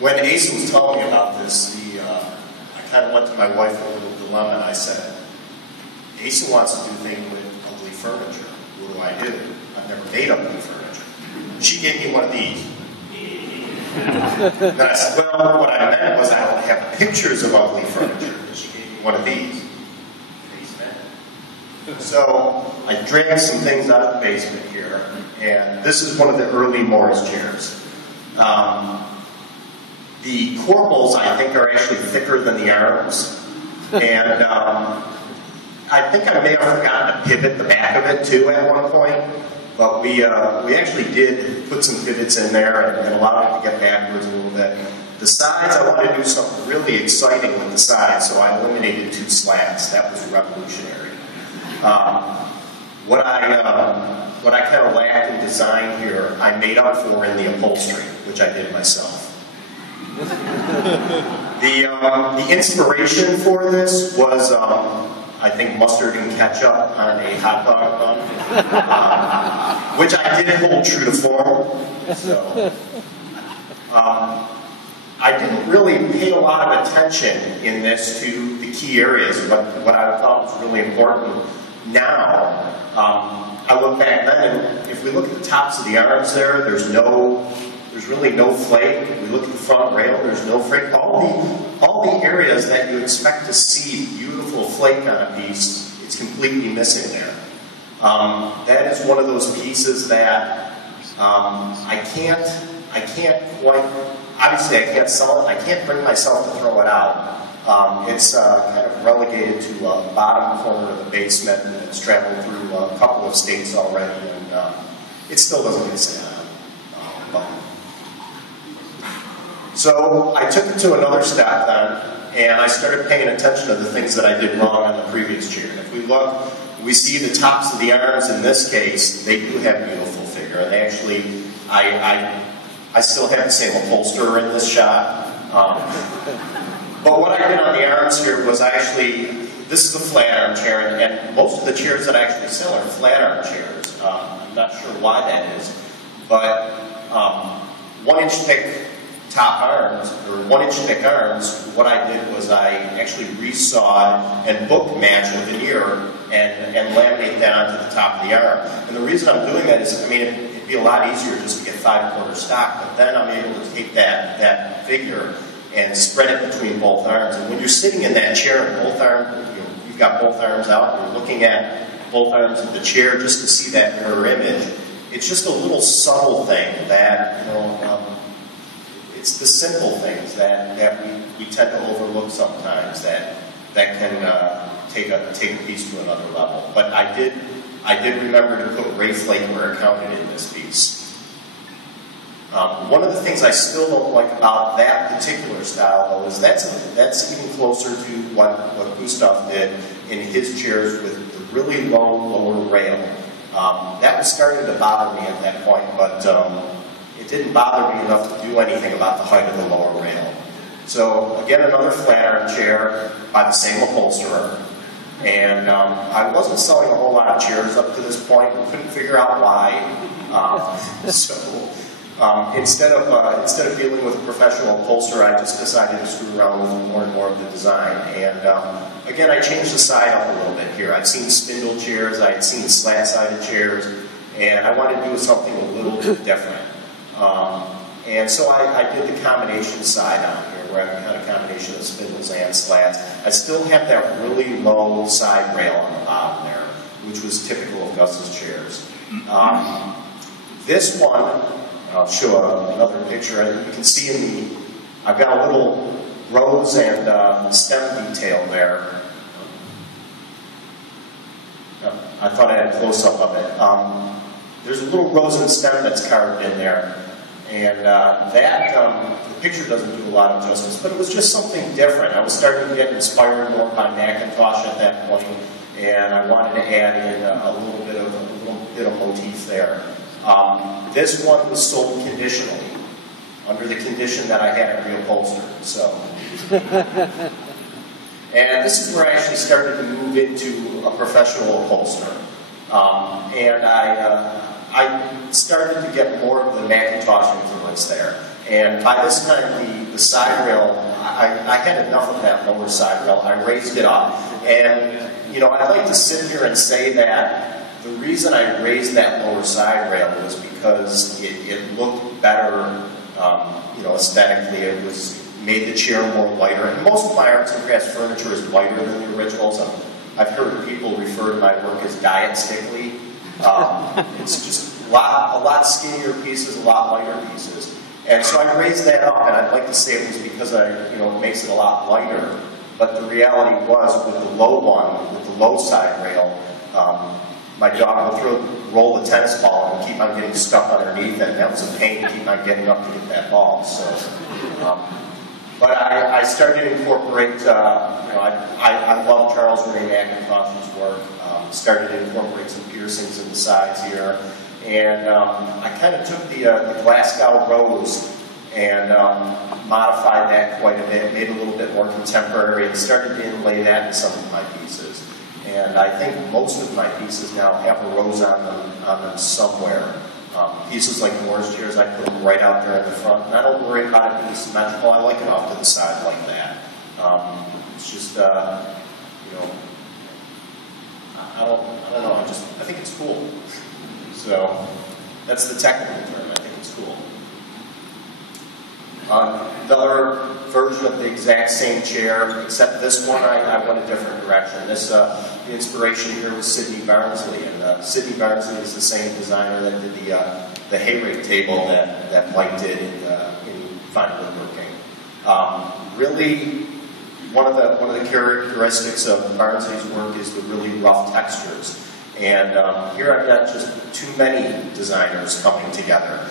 When Asa was telling me about this, I kind of went to my wife with a little dilemma, and I said, Asa wants to do things with ugly furniture. What do I do? I've never made ugly furniture. She gave me one of these. Then I said, well, what I meant was I don't have pictures of ugly furniture. She gave me one of these. So I dragged some things out of the basement here, and this is one of the early Morris chairs. The corbels, I think, are actually thicker than the arms, and I think I may have forgotten to pivot the back of it too at one point, but we actually did put some pivots in there and allowed it to get backwards a little bit. The sides, I wanted to do something really exciting with the sides, so I eliminated 2 slats. That was revolutionary. What I kind of lacked in design here, I made up for in the upholstery, which I did myself. The inspiration for this was, I think, mustard and ketchup on a hot dog bun, which I did hold true to form. So, I didn't really pay a lot of attention in this to the key areas, what I thought was really important. Now, I look back then, and if we look at the tops of the arms there's really no flake. If we look at the front rail, there's no flake. All the areas that you expect to see beautiful flake on a piece, it's completely missing there. That is one of those pieces that I can't quite, obviously I can't sell it, I can't bring myself to throw it out. It's kind of relegated to the bottom corner of the basement, and it's traveled through a couple of states already, and it still doesn't get sent out. So I took it to another step then, and I started paying attention to the things that I did wrong on the previous chair. And if we look, we see the tops of the arms in this case, they do have beautiful figure. And actually, I still have the same upholsterer in this shot. But what I did on the arms here was this is a flat arm chair, and most of the chairs that I actually sell are flat arm chairs. I'm not sure why that is, but 1-inch thick top arms, or 1-inch thick arms, what I did was I actually resawed and book matched with veneer and laminate that onto the top of the arm. And the reason I'm doing that is, I mean, it'd be a lot easier just to get 5/4 stock, but then I'm able to take that figure and spread it between both arms. And when you're sitting in that chair and both arms, you've got both arms out, and you're looking at both arms of the chair just to see that mirror image, it's just a little subtle thing that, it's the simple things that we tend to overlook sometimes that can take a piece to another level. But I did remember to put ray flake where it counted in this piece. One of the things I still don't like about that particular style, though, is that's even closer to what Gustav did in his chairs with the really low lower rail. That was starting to bother me at that point, but it didn't bother me enough to do anything about the height of the lower rail. So again, another flat arm chair by the same upholsterer. And I wasn't selling a whole lot of chairs up to this point. We couldn't figure out why. Instead of dealing with a professional upholsterer, I just decided to screw around with more and more of the design. And again, I changed the side up a little bit here. I'd seen spindle chairs, I'd seen slat-sided chairs, and I wanted to do something a little bit different. And so I did the combination side on here, where I had a combination of spindles and slats. I still have that really low side rail on the bottom there, which was typical of Gus's chairs. This one, I'll show another picture. You can see I've got a little rose and stem detail there. I thought I had a close-up of it. There's a little rose and stem that's carved in there. And the picture doesn't do a lot of justice, but it was just something different. I was starting to get inspired more by Macintosh at that point, and I wanted to add in a little bit of motif there. This one was sold conditionally, under the condition that I had it reupholstered. So, and this is where I actually started to move into a professional upholsterer. And I started to get more of the Macintosh influence there. And by this time, the side rail, I had enough of that lower side rail. I raised it up. And, you know, I'd like to sit here and say that the reason I raised that lower side rail was because it looked better, you know, aesthetically. It made the chair more lighter. And most of my arts and crafts furniture is lighter than the originals. I've heard people refer to my work as diet stickly. It's just a lot skinnier pieces, a lot lighter pieces. And so I raised that up, and I'd like to say it was because it makes it a lot lighter. But the reality was, with the low one, with the low side rail, my dog would roll the tennis ball and keep on getting stuck underneath it, and that was a pain to keep on getting up to get that ball. So, but I started to incorporate. I love Charles Ray McIntosh's work. Started to incorporate some piercings in the sides here. And I kind of took the Glasgow Rose and modified that quite a bit, made it a little bit more contemporary, and started to inlay that in some of my pieces. And I think most of my pieces now have a rose on them somewhere. Pieces like Morris chairs, I put them right out there in the front. And I don't worry about it being symmetrical. I like it off to the side like that. It's just, you know, I don't know. I think it's cool. So that's the technical term. I think it's cool. Another version of the exact same chair, except this one I went a different direction. The inspiration here was Sidney Barnsley, and Sidney Barnsley is the same designer that did the hay rake table that Mike did in Fine Woodworking. Really, one of the characteristics of Barnsley's work is the really rough textures. And here I've got just too many designers coming together.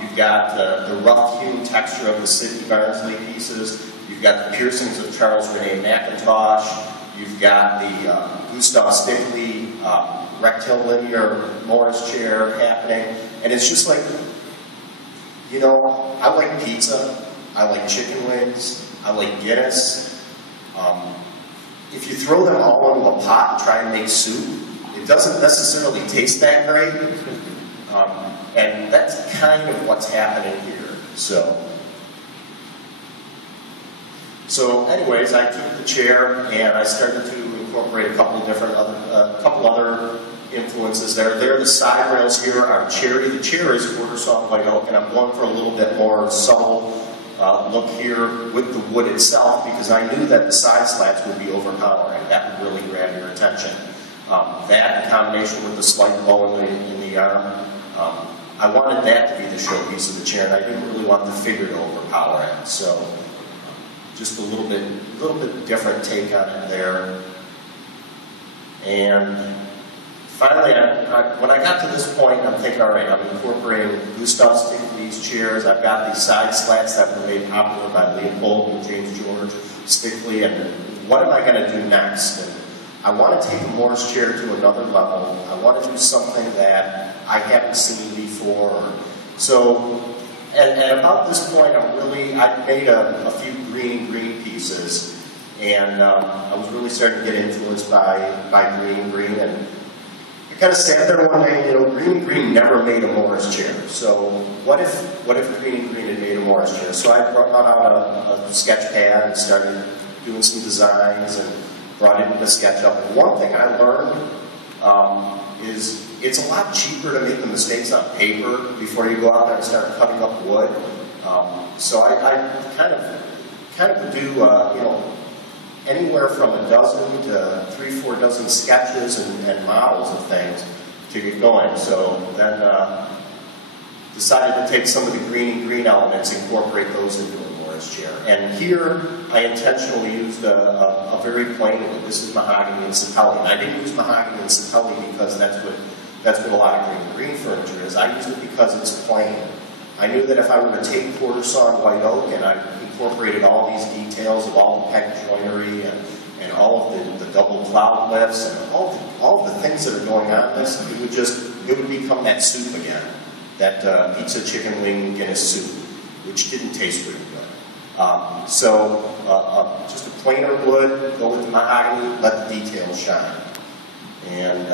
You've got the rough-hewn texture of the Sidney Barnsley pieces. You've got the piercings of Charles Rene McIntosh. You've got the Gustav Stickley rectilinear Morris chair happening. And it's just like, you know, I like pizza. I like chicken wings. I like Guinness. If you throw them all into a pot and try and make soup, it doesn't necessarily taste that great, and that's kind of what's happening here. So anyways, I took the chair and I started to incorporate a couple other influences there. There, the side rails here are cherry. The chair is quarter saw white oak, and I'm going for a little bit more subtle look here with the wood itself, because I knew that the side slats would be overpowering. That would really grab your attention. That in combination with the slight bow in the arm, I wanted that to be the showpiece of the chair, and I didn't really want the figure to overpower it. So just a little bit different take on it there. And finally, when I got to this point, I'm thinking, all right, I'm incorporating Gustav Stickley's chairs. I've got these side slats that were made popular by Leopold and James George Stickley, and what am I going to do next? And I want to take a Morris chair to another level. I want to do something that I haven't seen before. So, at about this point, I made a few green pieces, and I was really starting to get influenced by green, and I kind of sat there one day, you know, green never made a Morris chair. So what if green had made a Morris chair? So I brought out a sketch pad and started doing some designs and brought it into SketchUp. And one thing I learned is it's a lot cheaper to make the mistakes on paper before you go out there and start cutting up wood. So I kind of do you know, anywhere from a dozen to 3-4 dozen sketches and models of things to get going. So then decided to take some of the green elements, incorporate those into a Morris chair. And here I intentionally used a very plain wood. This is mahogany and sapelli. And I didn't use mahogany and sapelli because that's what a lot of green furniture is. I used it because it's plain. I knew that if I were to take quarter sawn white oak and I incorporated all these details of all the peg joinery and all of the double cloud lifts and all of the things that are going on in this, it would become that soup again, that pizza chicken wing Guinness soup, which didn't taste really good. So just a plainer wood, go with the mahogany, let the details shine. And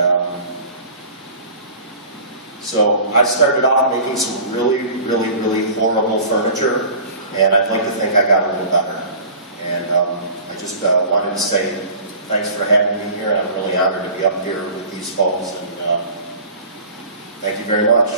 So I started off making some really horrible furniture, and I'd like to think I got a little better. And I just wanted to say thanks for having me here, and I'm really honored to be up here with these folks, and thank you very much.